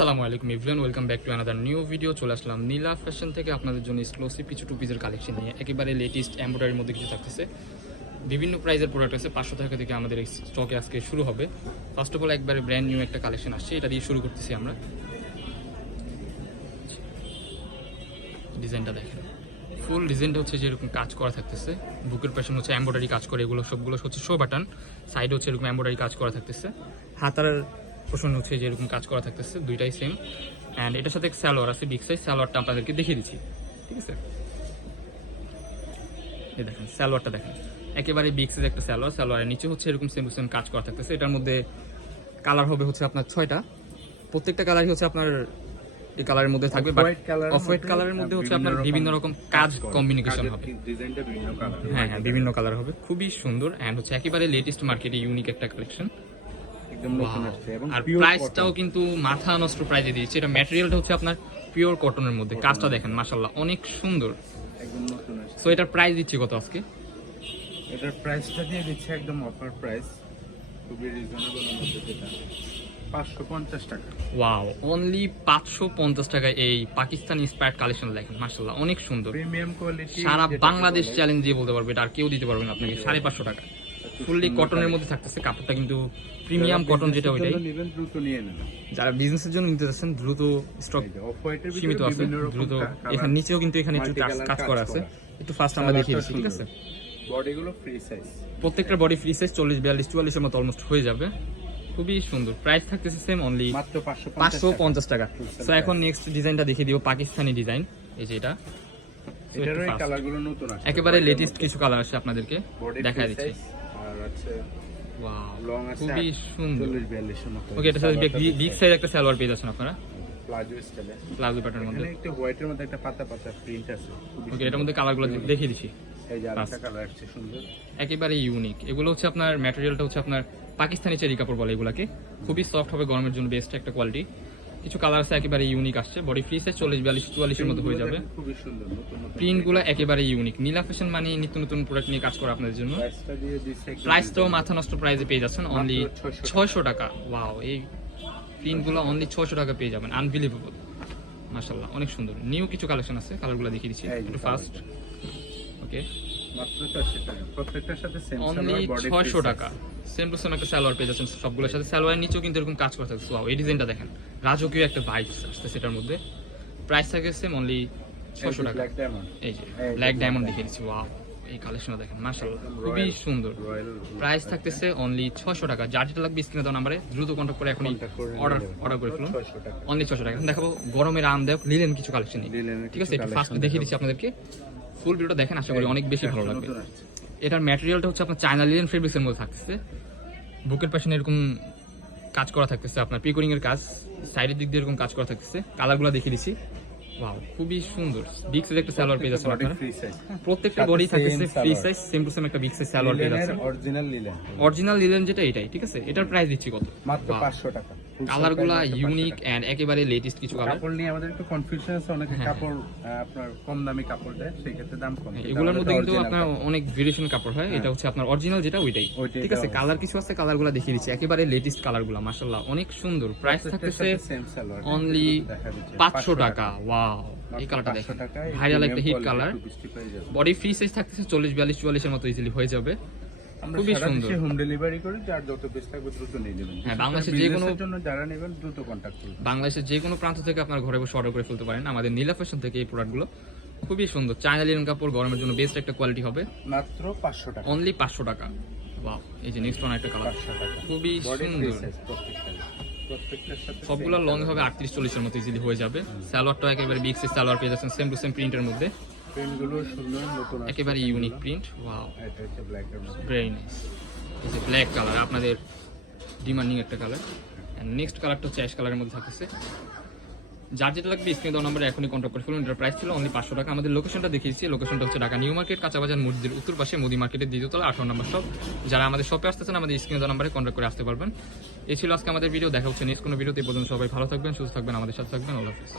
আসসালামু আলাইকুম everyone, welcome back to another new video. চলে আসলাম নীলা ফ্যাশন থেকে আপনাদের জন্য এক্সক্লুসিভ কিছু টু পিসের কালেকশন নিয়ে। একেবারে লেটেস্ট এমব্রয়ডারির মধ্যে কিছু থাকতেছে, বিভিন্ন প্রাইজের প্রোডাক্ট আছে। 500 টাকা থেকে আমাদের স্টকে আজকে শুরু হবে। ফার্স্ট অফ অল একবারে ব্র্যান্ড নিউ একটা কালেকশন আসছে, এটা দিয়ে শুরু করতেছি আমরা। ডিজাইনটা দেখেন, ফুল ডিজাইনটা হচ্ছে যেরকম কাজ করা থাকতেছে। বুকের পেছন হচ্ছে এমব্রয়ডারি কাজ করে, এগুলো সবগুলো হচ্ছে শো বাটন। সাইড হচ্ছে এরকম এমব্রয়ডারি কাজ করা থাকতেছে। হাতার পোষণ হচ্ছে যেরকম কাজ করা থাকতেছে, দুইটাই সেম। অ্যান্ড এটার সাথে স্যালোয়ার আছে, বিগ সাইজ স্যালোয়ারটা আপনাদেরকে দেখিয়ে দিচ্ছি, ঠিক আছে? এই দেখেন স্যালোয়ারটা দেখেন, একেবারে বিগ সাইজ একটা স্যালোয়ার। স্যালোয়ারের নিচে হচ্ছে এরকম সেম টু সেম কাজ করা থাকতেছে। এটার মধ্যে কালার হবে হচ্ছে আপনার 6টা, প্রত্যেকটা কালারই হচ্ছে আপনার এই কালারের মধ্যে থাকবে। অফ হোয়াইট কালারের মধ্যে হচ্ছে আপনার বিভিন্ন রকম কাজ কম্বিনেশন হবে। হ্যাঁ, বিভিন্ন কালার হবে, খুবই সুন্দর। অ্যান্ড হচ্ছে একেবারে লেটেস্ট মার্কেটে ইউনিক একটা কালেকশন। আর প্রাইসটাও কিন্তু মাথা নষ্ট প্রাইসে দিয়েছে। এটা ম্যাটেরিয়ালটা হচ্ছে আপনার পিওর কটনের মধ্যে, কাজটা দেখেন মাশাআল্লাহ অনেক সুন্দর। একদম নতুন আসছে। সো এটার প্রাইস দিচ্ছি কত আজকে? এটার প্রাইসটা দিয়ে দিচ্ছে একদম অফার প্রাইস, খুবই রিজনেবল মধ্যে, যেটা 550 টাকা। ওয়াও, অনলি 550 টাকায় এই পাকিস্তানি ইন্সপায়ার্ড কালেকশন দেখেন মাশাআল্লাহ অনেক সুন্দর। প্রিমিয়াম কোয়ালিটি, সারা বাংলাদেশ চ্যালেঞ্জ দিয়ে বলতে পারবে, এটা আর কেউ দিতে পারবে না আপনাকে। 550 টাকা ফুললি কটনের মধ্যে থাকতেছে। কাপড়টা কিন্তু প্রিমিয়াম কটন, যেটা ওইটাই। দ্রুত নিয়ে নেবেন, যারা বিজনেসের জন্য নিতে যাচ্ছেন দ্রুত, স্টক সীমিত আছে দ্রুত। এখানে নিচেও কিন্তু এখানে একটু কাজ করা আছে, একটু ফাস্ট আমরা দেখিয়ে দিচ্ছি, ঠিক আছে? বডিগুলো ফ্রি সাইজ, প্রত্যেকটা বডি ফ্রি সাইজ 40, 42, 44 এর মতো অলমোস্ট হয়ে যাবে। খুবই সুন্দর। প্রাইস থাকতেছে সেম, অনলি মাত্র 550 টাকা। সো এখন নেক্সট ডিজাইনটা দেখিয়ে দিব, পাকিস্তানি ডিজাইন। এই যে এটা এটারও এই কালারগুলো নতুন আছে, একেবারে লেটেস্ট কিছু কালার আছে, আপনাদেরকে দেখাই দিচ্ছি। আর আছে ওয়াও, লং আছে খুবই সুন্দর। 40-42 এর মতো। ওকে, এটা সাথে বিগ সাইজ একটা সালোয়ার পেয়ে যাচ্ছেন আপনারা, প্লাজো স্টাইলে, প্লাজো প্যাটার্নের মধ্যে। এখানে একটা হোয়াইটের মধ্যে একটা পাতা পাতা প্রিন্ট আছে। ওকে, এটার মধ্যে কালারগুলো দেখিয়ে দিচ্ছি। এই যে আরেকটা কালার আছে সুন্দর, একেবারে ইউনিক। এগুলো হচ্ছে আপনার ম্যাটেরিয়ালটা হচ্ছে আপনার পাকিস্তানি চেরি কাপড় বলে এগুলাকে। খুবই সফট হবে, গরমের জন্য বেস্ট একটা কোয়ালিটি। কিছু কালার আছে একেবারে ইউনিক আসছে, বডি ফ্রি সাইজ 40, 42, 44 এর মধ্যে হয়ে যাবে। খুবই সুন্দর নতুন নতুন প্রিন্টগুলো একেবারে ইউনিক। নীলা ফ্যাশন মানে নিত্য নতুন প্রোডাক্ট নিয়ে কাজ করা আপনাদের জন্য। প্রাইসটা দিয়ে দিচ্ছে একদম প্রাইসটাও মাথা নষ্ট প্রাইসে পেয়ে যাচ্ছেন, অনলি 600 টাকা। ওয়াও, এই প্রিন্টগুলো অনলি 600 টাকা পেয়ে যাবেন, আনবিলিভেবল মাশাআল্লাহ অনেক সুন্দর। নিউ কিছু কালেকশন আছে, কালারগুলো দেখিয়ে দিচ্ছি একটু ফাস্ট। ওকে, মাত্র 400 টাকা, প্রত্যেকটার সাথে সেম অনলি 600 টাকা। সেম টু সেম একটা সালোয়ার পেয়ে যাচ্ছেন সবগুলোর সাথে। সালোয়ারের নিচেও কিন্তু এরকম কাজ করা থাকে। ওয়াও, এই ডিজাইনটা দেখেন, রাজকীয় একটা ভাইবস আসছে সেটার মধ্যে। প্রাইস থাকে সেম, অনলি 600 টাকা। এই যে ব্ল্যাক ডায়মন্ড দেখিয়ে দিচ্ছি। ওয়াও, এই কালেকশনটা দেখেন মাশাআল্লাহ খুবই সুন্দর। প্রাইস থাকতেছে অনলি 600 টাকা। যার যেটা লাগবে স্ক্রিনে দেওয়া নাম্বারে দ্রুত কন্টাক্ট করে এখনই অর্ডার করে ফেলুন, অনলি 600 টাকা। এখন দেখাবো গরমের আরামদায়ক লিলেন কিছু কালেকশন, ঠিক আছে? একটু ফার্স্ট দেখিয়ে দিচ্ছি আপনাদেরকে, ফুল ভিডিওটা দেখেন, আশা করি অনেক বেশি ভালো লাগবে। এটার ম্যাটেরিয়ালটা হচ্ছে আপনার চায়না লিলেন ফেব্রিক্সের মধ্যে থাকতেছে। বুকের পাশে এরকম কাজ করা থাকতেছে, আপনার পিকোরিং এর কাজ, সাইডের দিক দিয়ে এরকম কাজ করা থাকতেছে। কালারগুলো দেখিয়ে দিচ্ছি। ওয়াও, খুবই সুন্দর। বিগ সাইজ একটা সালোয়ার পেয়ে যাচ্ছেন আপনারা, প্রত্যেকটা বডি থাকতেছে free size, same to same একটা বিগ সাইজ সালোয়ার পেয়ে যাচ্ছেন। অরিজিনাল লিলেন যেটা এটাই, ঠিক আছে? এটার প্রাইস দিচ্ছি কত? মাত্র 500 টাকা। কালারগুলো ইউনিক এন্ড একেবারে লেটেস্ট কিছু কালার। কাপড় নিয়ে আমাদের একটু কনফিউশন আছে, অনেকে কাপড় আপনার কম দামি কাপড় দেয়, সেই ক্ষেত্রে দাম কম। এগুলোর মধ্যে কিন্তু আপনার অনেক ভেরিয়েশন কাপড় হয়। এটা হচ্ছে আপনার অরিজিনাল যেটা ওইটাই, ঠিক আছে? কালার কিছু আছে, কালারগুলো দেখিয়ে দিচ্ছি, একেবারে লেটেস্ট কালারগুলো মাশাআল্লাহ অনেক সুন্দর। প্রাইস থাকতেছে অনলি 500 টাকা। ওয়াও, এই কালারটা দেখেন, ভাইরাল একটা hit colour. Body free size থাকতেছে 40, 42, 44 এর মতো ইজিলি হয়ে যাবে। খুবই সুন্দর। হোম ডেলিভারি করি, যার যত পিস লাগবে দ্রুত নিয়ে নেবেন। হ্যাঁ, বাংলাদেশের যে কোনো জন্য যারা নেবেন দ্রুত কন্টাক্ট করুন। বাংলাদেশের যে কোনো প্রান্ত থেকে আপনার ঘরে বসে অর্ডার করে ফেলতে পারেন আমাদের নীলা ফ্যাশন থেকে। এই প্রোডাক্টগুলো খুবই সুন্দর, চায়না লিনেন কাপড়, গরমের জন্য বেস্ট একটা কোয়ালিটি হবে। মাত্র 500 টাকা, অনলি 500 টাকা। ওয়াও, এই যে নেক্সট ওয়ান একটা কালার, 500 টাকা, খুবই সুন্দর। প্রত্যেকটার সাথে সবগুলো লং হবে 38, 40 এর মতো ইজিলি হয়ে যাবে। সালোয়ারটা একেবারে বিগ সাইজ সালোয়ার পেয়ে যাচ্ছেন, সেম টু সেম প্রিন্টের মধ্যে। প্রিন্টগুলো সুন্দর নতুন, একেবারে ইউনিক প্রিন্ট। ওয়াও, এটা হচ্ছে ব্ল্যাক এর মধ্যে, ভেরি নাইস। এই যে ব্ল্যাক কালার আপনাদের ডিমান্ডিং একটা কালার। এন্ড নেক্সট কালারটা হচ্ছে অ্যাশ কালারের মধ্যে থাকতেছে। যার যেটা লাগবে স্ক্রিনে দেওয়া নাম্বারে এখনই কন্ট্যাক্ট করে ফেলুন। এটার প্রাইস ছিল অনলি 500 টাকা। আমাদের লোকেশনটা দেখিয়েছি, লোকেশনটা হচ্ছে ঢাকা নিউ মার্কেট, কাঁচাবাজার মসজিদের উত্তর পাশে, মোদি মার্কেটের দ্বিতীয়তলা, 18 নম্বর শপ। যারা আমাদের শপে আসতেছেন আমাদের স্ক্রিনে দেওয়া নাম্বারে কন্ট্যাক্ট করে আসতে পারবেন। এই ছিল আজকে আমাদের ভিডিও। দেখা হচ্ছে নেক্সট কোনো ভিডিওতে। পর্যন্ত সবাই ভালো থাকবেন, সুস্থ থাকবেন, আমাদের সাথে থাকবেন। আল্লাহ হাফেজ।